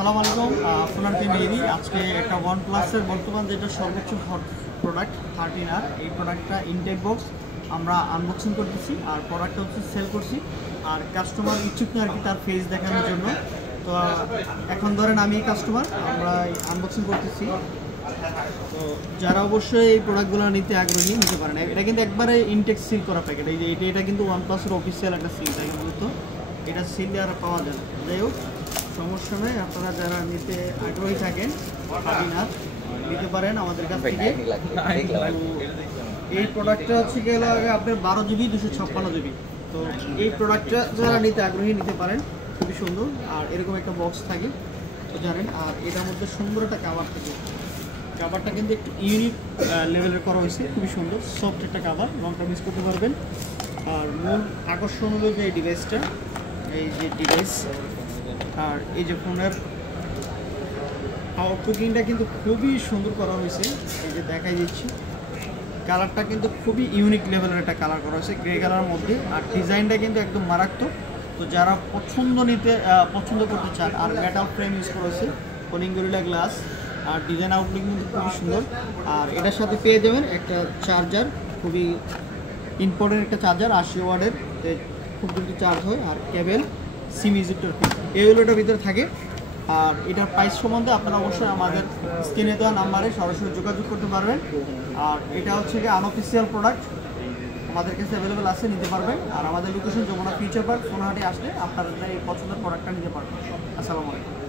আসসালামু আলাইকুম। আপনার মেহেদি আজকে একটা OnePlus-এর বর্তমান যেটা সর্বোচ্চ হট প্রোডাক্ট 13R, এই প্রোডাক্টটা ইনটেক বক্স আমরা আনবক্সিং করতেছি আর প্রোডাক্টটা হচ্ছে সেল করছি। আর কাস্টমার ইচ্ছুক না আর কি তার ফেস দেখানোর জন্য। তো এখন ধরেন আমি কাস্টমার, আমরা আনবক্সিং করতেছি। তো যারা অবশ্যই এই প্রোডাক্টগুলো নিতে আগ্রহী নিতে পারেন। এটা কিন্তু একবারে ইনটেক সিল করা প্যাকেট। এই যে এটা কিন্তু OnePlus-এর অফিসিয়াল একটা সিল থাকে, মূলত এটা সিল দেওয়া পাওয়া যায় না। যাই হোক, সমস্যা নেই, আপনারা যারা নিতে আগ্রহী থাকেন নিতে পারেন আমাদের কাছ থেকে। এই প্রোডাক্টটা হচ্ছে গেল আপনার 12GB 256GB। তো এই প্রোডাক্টটা যারা নিতে আগ্রহী নিতে পারেন, খুবই সুন্দর। আর এরকম একটা বক্স থাকে তো জানেন। আর এটার মধ্যে সুন্দর একটা কাভার থাকে। কাভারটা কিন্তু একটু ইউনিক লেভেলের করা হয়েছে, খুবই সুন্দর সফট একটা কাভার, রংটা মিস করতে পারবেন। আর মূল আকর্ষণ হলো যে এই ডিভাইসটা, এই যে ডিভাইস আর এই যে ফোনের আউটলুকিংটা কিন্তু খুবই সুন্দর করা হয়েছে। এই যে দেখাই দিচ্ছি, কালারটা কিন্তু খুবই ইউনিক লেভেলের একটা কালার করা হয়েছে, গ্রে কালারের মধ্যে। আর ডিজাইনটা কিন্তু একদম মারাত্মক। তো যারা পছন্দ করতে চান, আর মেটাল ফ্রেম ইউজ করা হয়েছে, কলিং গরিলা গ্লাস, আর ডিজাইন আউটলুক কিন্তু খুবই সুন্দর। আর এটার সাথে পেয়ে যাবেন একটা চার্জার, খুবই ইম্পর্টেন্ট একটা চার্জার, 80 ওয়াটের, খুব দ্রুত চার্জ হয়। আর কেবেল, সিম ইজেক্টর পিন, এগুলো এটার ভিতরে থাকে। আর এটার প্রাইস সম্বন্ধে আপনারা অবশ্যই আমাদের স্ক্রিনে দেওয়া নাম্বারে সরাসরি যোগাযোগ করতে পারবেন। আর এটা হচ্ছে কি আনঅফিসিয়াল প্রোডাক্ট, আমাদের কাছে অ্যাভেলেবেল আছে, নিতে পারবেন। আর আমাদের লোকেশন যমুনা ফিউচার পার্ক, সোনাহাটি আসলে আপনারা এই পছন্দের প্রোডাক্টটা নিতে পারবেন। আসসালামু আলাইকুম।